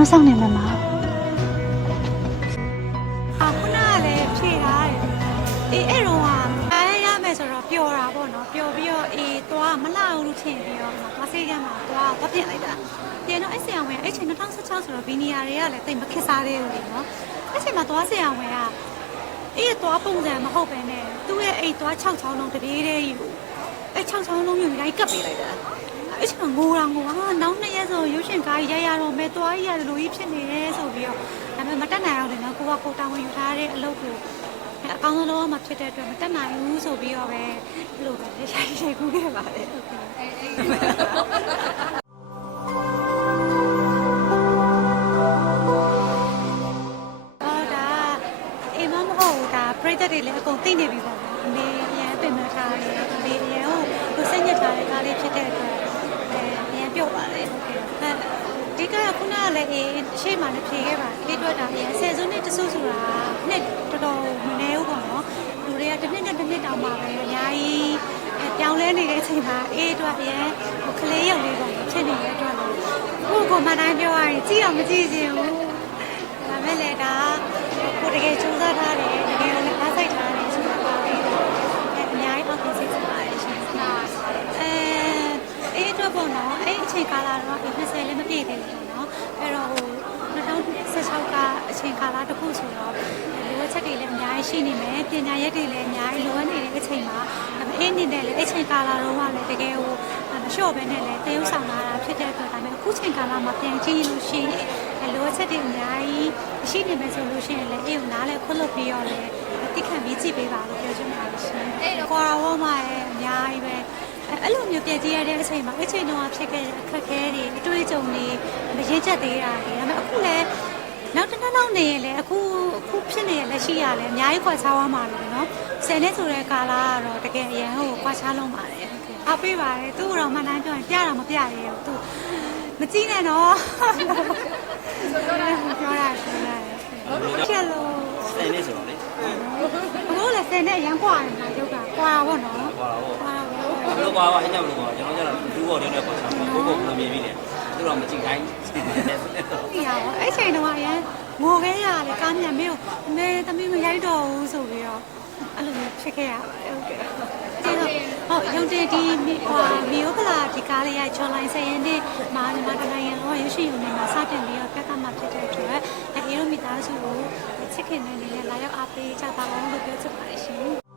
ရောစောင့်နေမှာမခုနကလည်းဖြေထားတယ်အဲ့တော့အားရမယ်ဆိုတော့ပျော်တာပေါ့နော်ပျော်ပြီးတော့သွားမလှဘူးလို့ထင်ပြီးတော့သွားစေးကမ်းမှာသွားပြင်လိုက်တာပြင်တော့အဲ့ဆရာဝန်အဲ့ချိန်2016ဆိုတော့ဘီနီယာတွေကလည်းတိတ်မခက်စားသေးဘူးလေနော်အဲ့ချိန်မှာသွားဆရာဝန်ကသွားပုံစံမဟုတ်ပဲနဲ့သူ့ရဲ့အဲ့သွား6ချောင်းလုံးတပြေးတည်းကြီးကိုအဲ့6ချောင်းလုံးမျိုးတိုင်းကပ်ပေးလိုက်တာအဲ့ချိန်ငိုတာနောက်2ရက်ဆိုရုပ်ရှင်ကားကြီးရတော့မဲသွားကြီးရတယ်လို့ကြီးဖြစ်နေတယ်ဆိုပြီးတော့ဒါပေမဲ့မတက်နိုင်အောင်လေနော်ကိုတာဝန်ယူထားတဲ့အလုပ်ကိုအကောင်းဆုံးလုပ်မှဖြစ်တဲ့အတွက်မတက်နိုင်ဘူးဆိုပြီးတော့ပဲအဲ့လိုပဲရိုက်ကူးခဲ့ပါတယ်ဟုတ်ကဲ့ပရိသတ်တွေလည်းအကုန်သိနေပြီပေါ့နော်အမေအရင်ပြင်မထားတယ်အမေအရင်ကိုစိတ်ညစ်ထားတဲ့ကားလေးဖြစ်တဲ့အတွက်အရင်ပြုတ်ပါတယ်ဟုတ်ကဲ့ဒီကခုနကလည်းရှေ့မှာလည်းဖြေခဲ့ပါလေးတွက်တာအရင်10စုနှစ်တစုဆိုတာနှစ်တော်တော်မနေဘူးပေါ့နော်လူတွေကတစ်နှစ်နဲ့တစ်နှစ်တောင်မှပဲအများကြီးပြောင်းလဲနေတဲ့အချိန်မှာအတွက်အရင်ကလေးရုပ်လေးပေါ့ဖြစ်နေတဲ့အတွက်ကိုမတိုင်းပြောရရင်ကြည့်အောင်မကြည့်ချင်ဘူးဒါမဲ့လည်းဒါကိုတကယ်စူးစမ်းထားတယ်တကယ်လည်းအားစိတ်ထားတယ်ဆိုတာပါပဲအများကြီးပေါ့စိတ်ထားတယ်ရှင်အတွက်ပေါ့နော်အဲ့အချိန်ကာလတော့20လည်းမပြည့်သေးဘူးပေါ့နော်အဲ့တော့2016ကအချိန်ကာလတစ်ခုဆိုတော့လိုအပ်ချက်တွေလည်းအများကြီးရှိနေမယ်ပညာရက်တွေလည်းအများကြီးလိုအပ်နေတဲ့အချိန်မှာအနေနဲ့လည်းအချိန်ကာလတော့ကလည်းတကယ်ဟိုမလျှော့ပဲနဲ့လည်းတရုပ်ဆောင်လာတာဖြစ်တဲ့အတွက်ဒါပေမဲ့အခုချိန်ကာလမှာပြန်ကြည့်လို့ရှိရင်လိုအပ်ချက်တွေအများကြီးရှိနေမယ်ဆိုလို့ရှိရင်လည်းကိုနားလည်းခွတ်လုပ်ပြီးတော့လည်းတိခံပြီးကြည့်ပေးပါလို့ပြောချင်ပါတယ်ရှင်။ကွာဝေါ်မှာလည်းအများကြီးပဲအဲ့လိုမျိုးပြန်ကြည့်ရတဲ့အချိန်မှာအချိန်တော့ဖြစ်ခဲ့တဲ့အခက်အခဲတွေအတွေ့အကြုံတွေမရင်းချက်သေးတာတွေဒါပေမဲ့အခုလည်းနောက်တစ်နောက်နေရင်လည်းအခုဖြစ်နေတဲ့လက်ရှိရလည်းအများကြီးခွာချသွားမှာလို့နော်10နှစ်ဆိုတဲ့ကာလကတော့တကယ်အရင်ဟိုခွာချလုံးပါတယ်အားပေးပါတယ်သူ့တော့မှန်တိုင်းပြောရင်ပြတာမပြရဲဘူးသူမကြည့်နဲ့တော့ပြောတာဖြစ်လို့10နှစ်ဆိုတော့လေဘိုးလည်း10နှစ်အရန်กว่าတယ်လားရုပ်ကกว่าပေါ့နော်กว่าဘယ်လိုกว่าပါအဲ့ကြောင့်ဘယ်လိုกว่าကျွန်တော်ကျတော့လူပေါ်တယ်နဲ့ပေါ့ဆက်ကိုကိုမြင်ပြီးတယ်သူတော့မကြည့်တိုင်းဒီရပါအဲ့ချိန်တော့အရင်ငိုခဲရလေကားမြန်မင်းကိုမဲသမီးမရိုက်တော့ဘူးဆိုပြီးတော့အဲ့လိုမျိုးဖြစ်ခဲ့ရပါတယ်ဟုတ်ကဲ့ဟုတ်ရုံတင်ဒီမီယိုပလာဒီကားလေးရချော်လိုင်း10ရက်နေ့မှာဒီမှာတနိုင်ငံလုံးရုပ်ရှင်ရုံတွေမှာစတင်ပြီးတော့ပြသမှာဖြစ်တဲ့အတွက်အေးရိုမီသားစုကိုချစ်ခင်နေနဲ့လာရောက်အားပေးကြပါအောင်လို့ပြောချင်ပါတယ်ရှင်